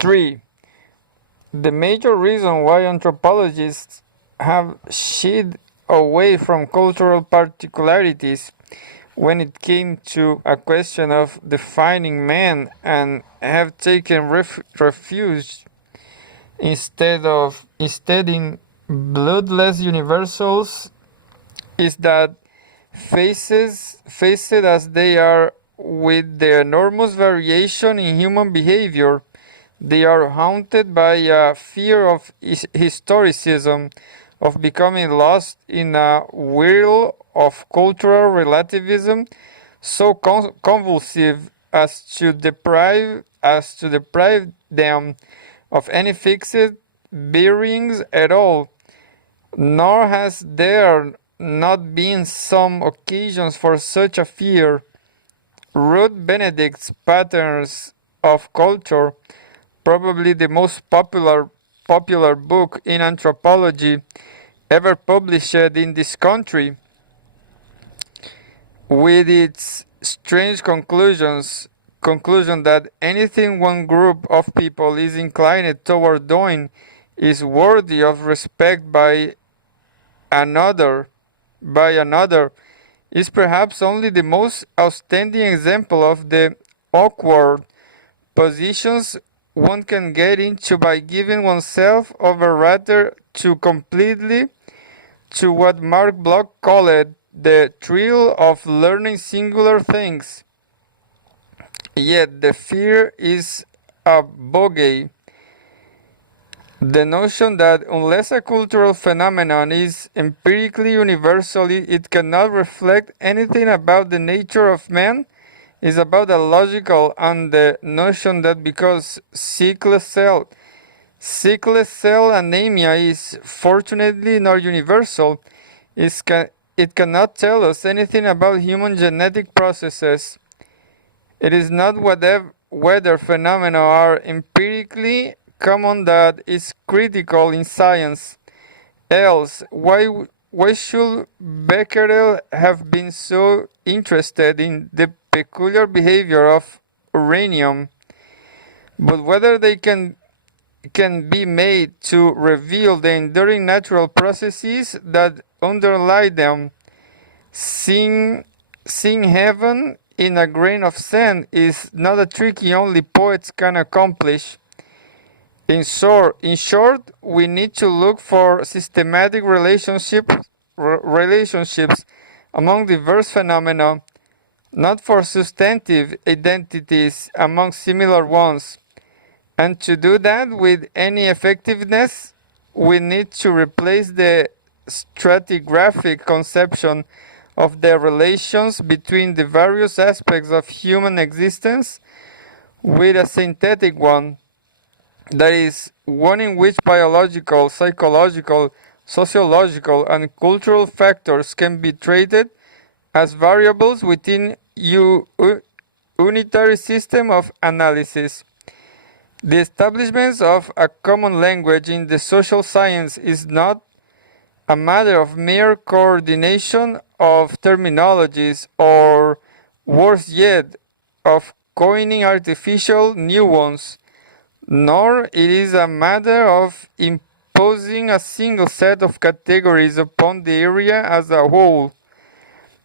3. The major reason why anthropologists have shied away from cultural particularities when it came to a question of defining man and have taken refuge instead in bloodless universals is that faced as they are with the enormous variation in human behavior, they are haunted by a fear of historicism, of becoming lost in a whirl of cultural relativism so convulsive as to deprive them of any fixed bearings at all. Nor has there not been some occasions for such a fear. Ruth Benedict's Patterns of Culture, probably the most popular book in anthropology ever published in this country, with its strange conclusion that anything one group of people is inclined toward doing is worthy of respect another by another, is perhaps only the most outstanding example of the awkward positions one can get into by giving oneself over rather too completely to what Mark Bloch called the thrill of learning singular things. Yet the fear is a bogey. The notion that unless a cultural phenomenon is empirically universal, it cannot reflect anything about the nature of man is about a logical, and the notion that because sickle cell anemia is fortunately not universal, it cannot tell us anything about human genetic processes. It is not whether phenomena are empirically common that is critical in science. Else, why should Becquerel have been so interested in the peculiar behavior of uranium? But whether they can be made to reveal the enduring natural processes that underlie them. Seeing heaven in a grain of sand is not a trick only poets can accomplish. In short, we need to look for systematic relationships among diverse phenomena, not for substantive identities among similar ones. And to do that with any effectiveness, we need to replace the stratigraphic conception of the relations between the various aspects of human existence with a synthetic one, that is, one in which biological, psychological, sociological, and cultural factors can be treated as variables within unitary system of analysis. The establishment of a common language in the social science is not a matter of mere coordination of terminologies, or worse yet, of coining artificial new ones, nor it is a matter of imposing a single set of categories upon the area as a whole.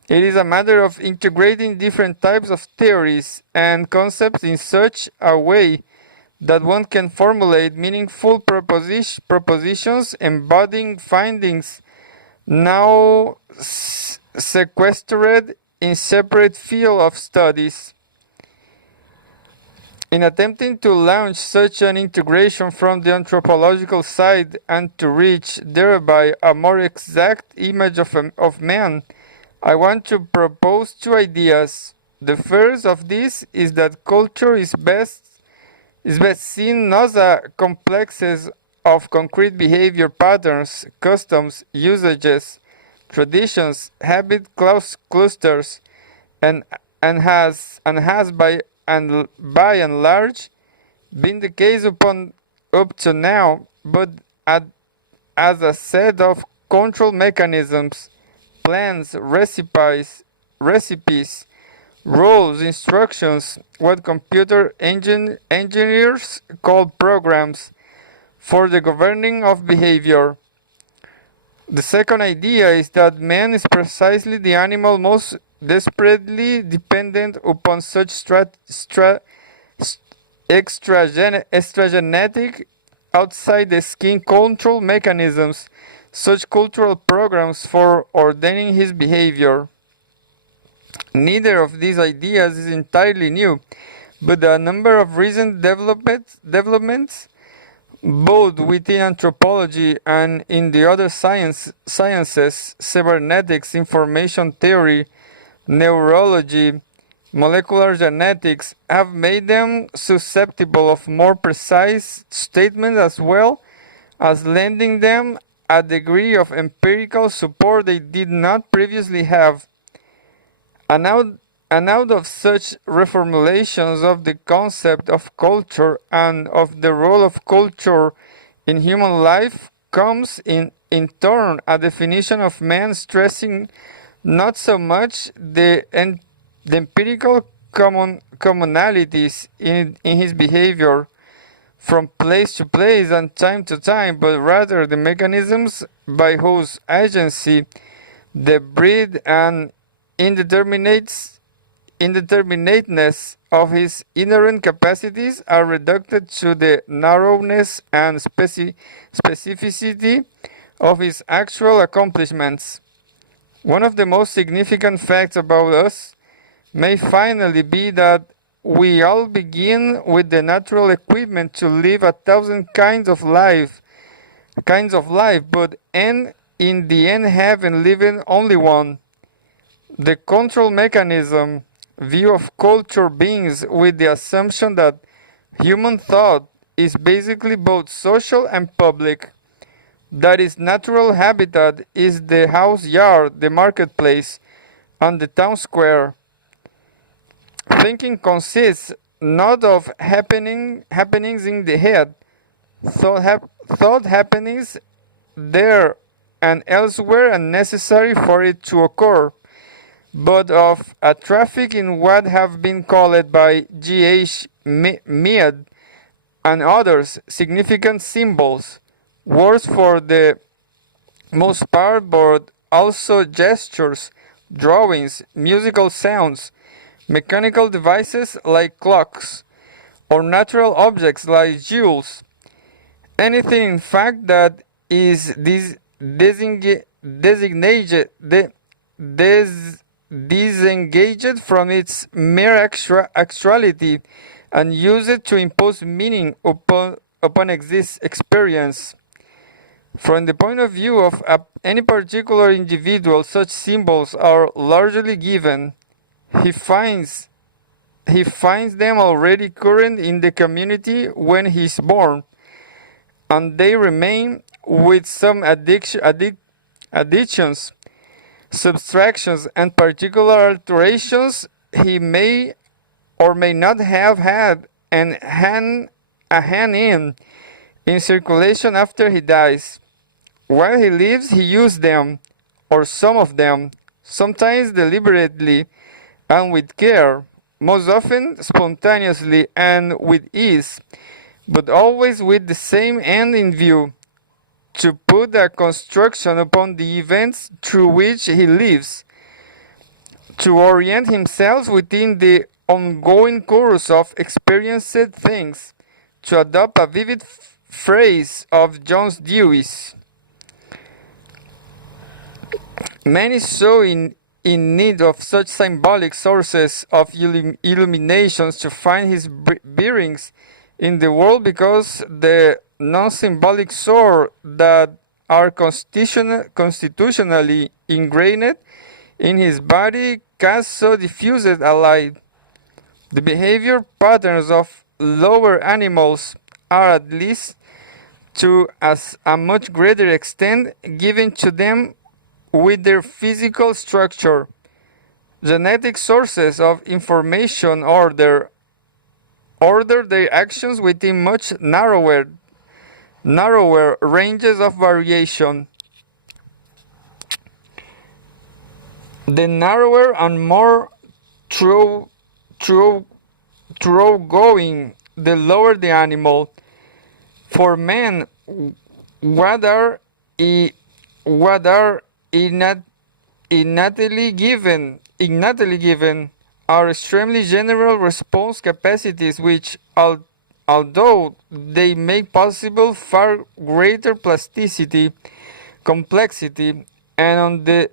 It is a matter of integrating different types of theories and concepts in such a way that one can formulate meaningful propositions embodying findings now sequestered in separate fields of studies. In attempting to launch such an integration from the anthropological side and to reach thereby a more exact image of man, I want to propose two ideas. The first of these is that culture is best seen not as complexes of concrete behavior patterns, customs, usages, traditions, habit clusters, and has by and large been the case up to now, but as a set of control mechanisms, plans, recipes, rules, instructions, what computer engineers call programs, for the governing of behavior. The second idea is that man is precisely the animal most desperately dependent upon such extragenetic, outside the skin control mechanisms, such cultural programs for ordaining his behavior. Neither of these ideas is entirely new, but a number of recent developments, both within anthropology and in the other sciences, cybernetics, information theory, neurology, molecular genetics, have made them susceptible of more precise statements, as well as lending them a degree of empirical support they did not previously have. And out of such reformulations of the concept of culture and of the role of culture in human life comes in turn a definition of man stressing not so much the empirical commonalities in his behavior from place to place and time to time, but rather the mechanisms by whose agency the breed and indeterminateness of his inherent capacities are reduced to the narrowness and specificity of his actual accomplishments. One of the most significant facts about us may finally be that we all begin with the natural equipment to live 1,000 kinds of life, but end in the end having living only one. The control mechanism view of culture begins with the assumption that human thought is basically both social and public, that its natural habitat is the house yard, the marketplace, and the town square. Thinking consists not of happenings in the head, thought happenings there and elsewhere and necessary for it to occur, but of a traffic in what have been called by G.H. Mead and others significant symbols, words for the most part, but also gestures, drawings, musical sounds, mechanical devices like clocks, or natural objects like jewels. Anything, in fact, that is disengaged from its mere actuality and used to impose meaning upon experience. From the point of view of any particular individual, such symbols are largely given. He finds them already current in the community when he is born, and they remain with some additions, subtractions, and particular alterations he may or may not have had a hand in circulation after he dies. While he lives, he used them, or some of them, sometimes deliberately and with care, most often spontaneously and with ease, but always with the same end in view: to put a construction upon the events through which he lives, to orient himself within the ongoing course of experienced things, to adopt a vivid phrase of John Dewey's. Man is so in need of such symbolic sources of illuminations to find his bearings in the world, because the non-symbolic source that are constitutionally ingrained in his body cast so diffused a light. The behavior patterns of lower animals are, at least to a much greater extent, given to them with their physical structure. Genetic sources of information order their actions within much narrower ranges of variation. The narrower and more through through going, the lower the animal. For men, what are innately given are extremely general response capacities which, although they make possible far greater plasticity, complexity, and on the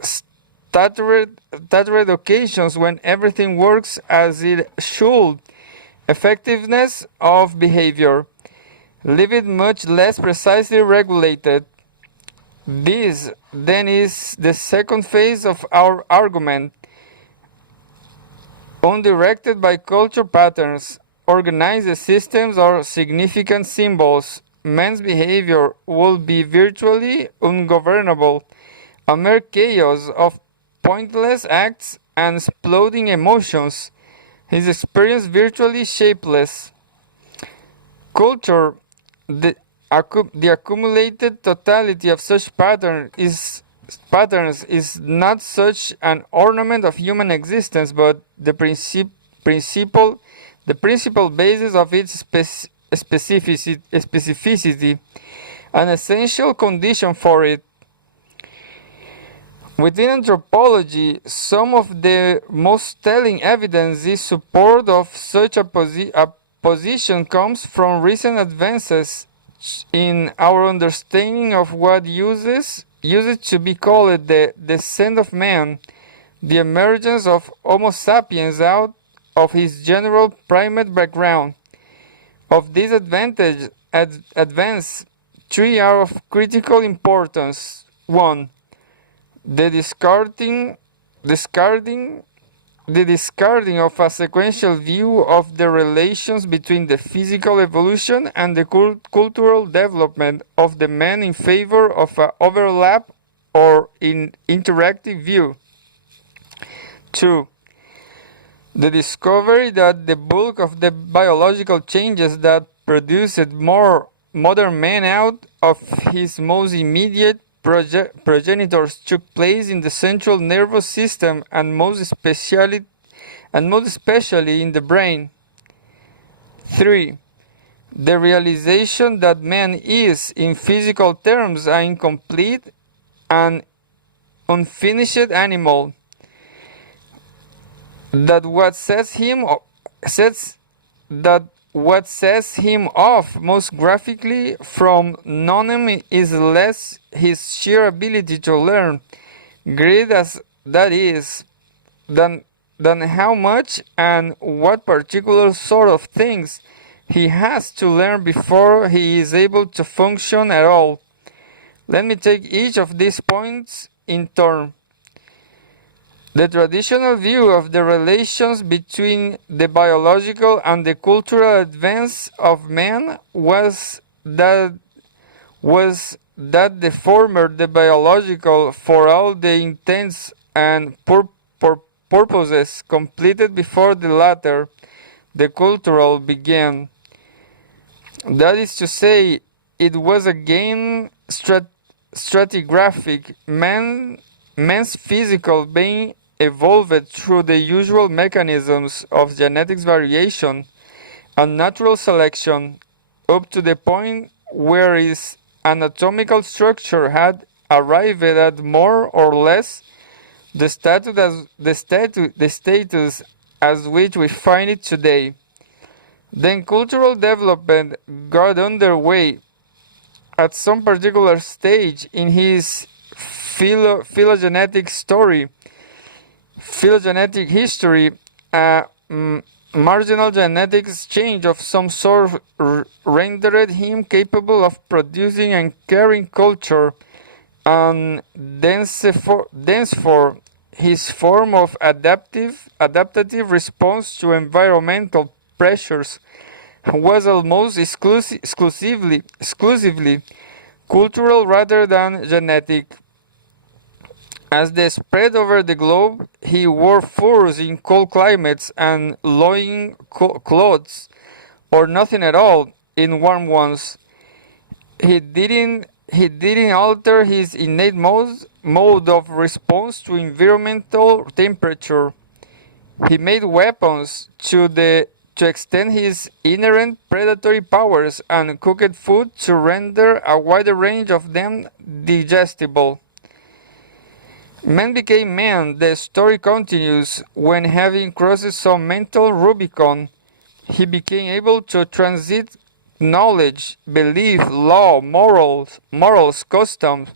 stuttered occasions when everything works as it should, effectiveness of behavior, leave it much less precisely regulated. This, then, is the second phase of our argument. Undirected by culture patterns, organized systems, or significant symbols, man's behavior will be virtually ungovernable, a mere chaos of pointless acts and exploding emotions, his experience virtually shapeless. Culture, the accumulated totality of such patterns is not such an ornament of human existence, but the principal basis of its specificity, an essential condition for it. Within anthropology, some of the most telling evidence in support of such a position comes from recent advances in our understanding of what uses to be called the descent of man, the emergence of Homo sapiens out of his general primate background. Of this advance, three are of critical importance. 1. The discarding of a sequential view of the relations between the physical evolution and the cultural development of the man in favor of an overlap or interactive view. 2. The discovery that the bulk of the biological changes that produced modern man out of his most immediate progenitors took place in the central nervous system and most especially in the brain. 3. The realization that man is, in physical terms, an incomplete and unfinished animal. That what sets him off most graphically from nonum is less his sheer ability to learn, great as that is, than how much and what particular sort of things he has to learn before he is able to function at all. Let me take each of these points in turn. The traditional view of the relations between the biological and the cultural advance of man was that the former, the biological, for all the intents and purposes, completed before the latter, the cultural, began. That is to say, it was again stratigraphic, man's physical being evolved through the usual mechanisms of genetics variation and natural selection up to the point where its anatomical structure had arrived at more or less the status as which we find it today. Then cultural development got underway at some particular stage in his phylogenetic history, a marginal genetic exchange of some sort rendered him capable of producing and carrying culture, and thenceforth his form of adaptative response to environmental pressures was almost exclusively cultural rather than genetic. As they spread over the globe, he wore furs in cold climates and loin clothes, or nothing at all, in warm ones. He didn't alter his innate mode of response to environmental temperature. He made weapons to extend his inherent predatory powers and cooked food to render a wider range of them digestible. Man became man, the story continues, when having crossed some mental Rubicon, he became able to transit knowledge, belief, law, morals, customs,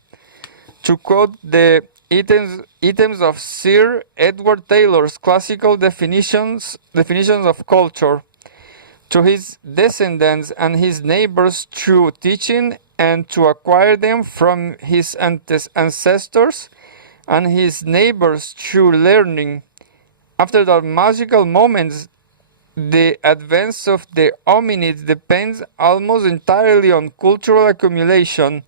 to quote the items of Sir Edward Taylor's classical definitions of culture, to his descendants and his neighbors through teaching, and to acquire them from his ancestors and his neighbors through learning. After that magical moment, the advance of the hominids depends almost entirely on cultural accumulation,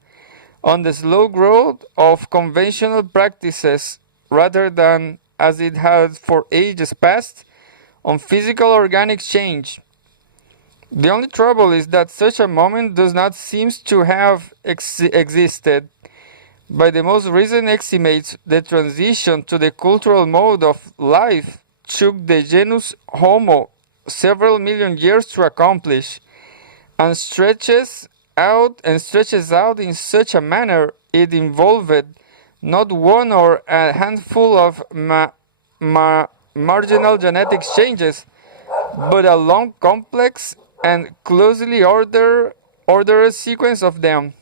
on the slow growth of conventional practices, rather than, as it had for ages past, on physical organic change. The only trouble is that such a moment does not seem to have existed. By the most recent estimates, the transition to the cultural mode of life took the genus Homo several million years to accomplish, and stretches out in such a manner it involved not one or a handful of marginal genetic changes, but a long, complex, and closely ordered sequence of them.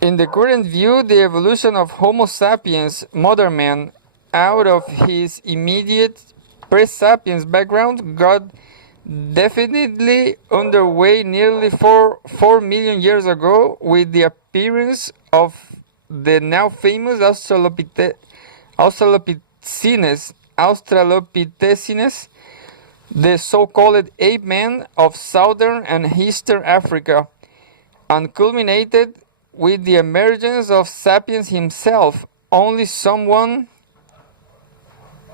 In the current view, the evolution of Homo sapiens, modern man, out of his immediate pre-sapiens background got definitely underway nearly 4 million years ago with the appearance of the now famous Australopithecines, the so-called ape man of southern and eastern Africa, and culminated with the emergence of Sapiens himself, only someone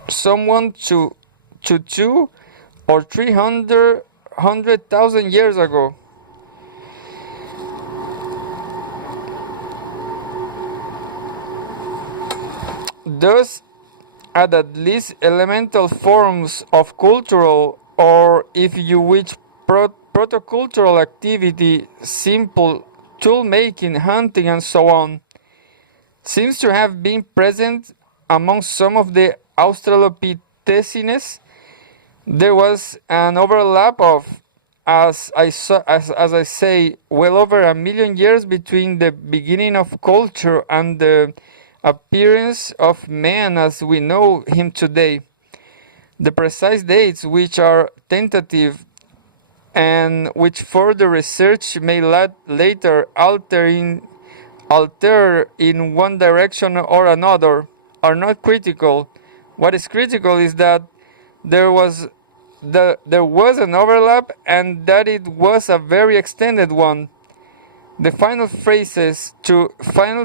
to 2 or 300,000 years ago. Thus, at least elemental forms of cultural, or if you wish, protocultural activity, simple tool making, hunting, and so on, seems to have been present among some of the Australopithecines. There was an overlap of, as I say, well over 1 million years between the beginning of culture and the appearance of man as we know him today. The precise dates, which are tentative and which further research may later alter in one direction or another, are not critical. What is critical is that there was an overlap, and that it was a very extended one. The final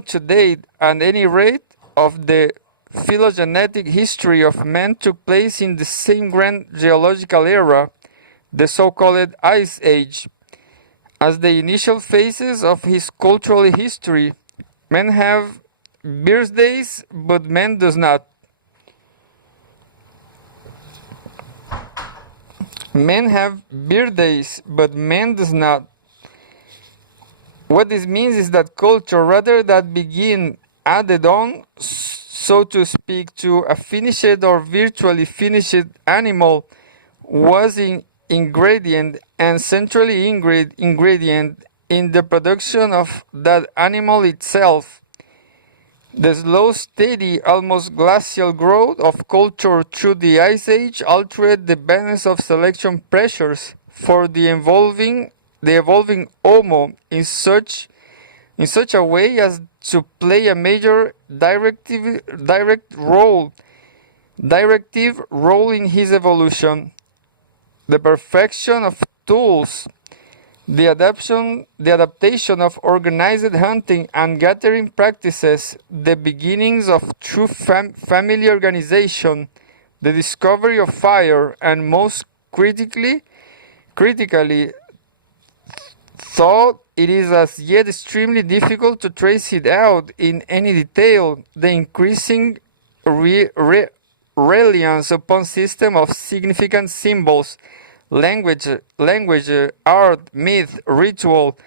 to date, at any rate, of the phylogenetic history of man took place in the same grand geological era, the so-called Ice Age. As the initial phases of his cultural history, men have birthdays, but man does not. Men have birthdays, but man does not. What this means is that culture, rather than begin added on, so to speak, to a finished or virtually finished animal, was an ingredient and centrally ingredient in the production of that animal itself. The slow, steady, almost glacial growth of culture through the Ice Age altered the balance of selection pressures for the evolving Homo in such a way as to play a major directive role in his evolution. The perfection of tools, the adaptation of organized hunting and gathering practices, the beginnings of true family organization, the discovery of fire, and most critically, though it is as yet extremely difficult to trace it out in any detail, the increasing reliance upon system of significant symbols, language, art, myth, ritual,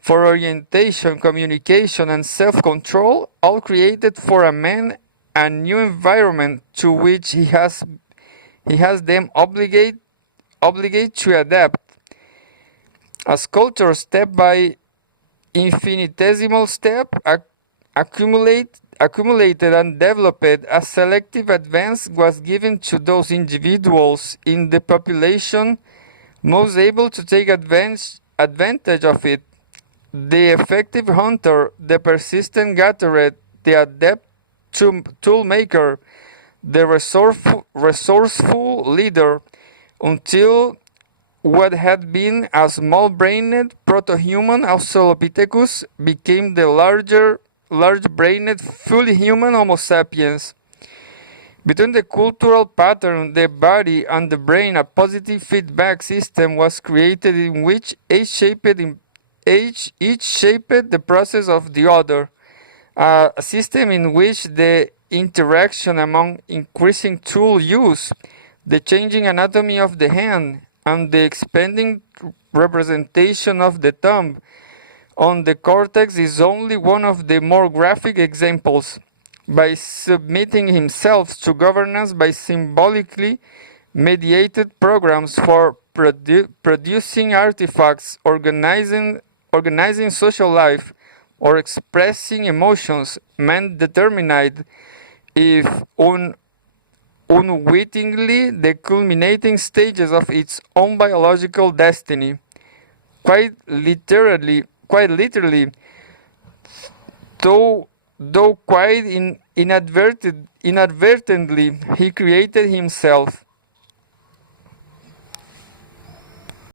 for orientation, communication, and self-control, all created for a man a new environment to which he has them obligate to adapt. As culture, step by infinitesimal step, accumulated and developed, a selective advance was given to those individuals in the population most able to take advantage of it. The effective hunter, the persistent gatherer, the adept tool maker, the resourceful leader, until what had been a small-brained proto-human Australopithecus became the large-brained, fully human Homo sapiens. Between the cultural pattern, the body, and the brain, a positive feedback system was created in which each shaped the process of the other. A system in which the interaction among increasing tool use, the changing anatomy of the hand, and the expanding representation of the thumb on the cortex is only one of the more graphic examples. By submitting himself to governance by symbolically mediated programs for producing artifacts, organizing social life, or expressing emotions, man determined, if unwittingly, the culminating stages of its own biological destiny. Quite literally, though quite inadvertently, he created himself.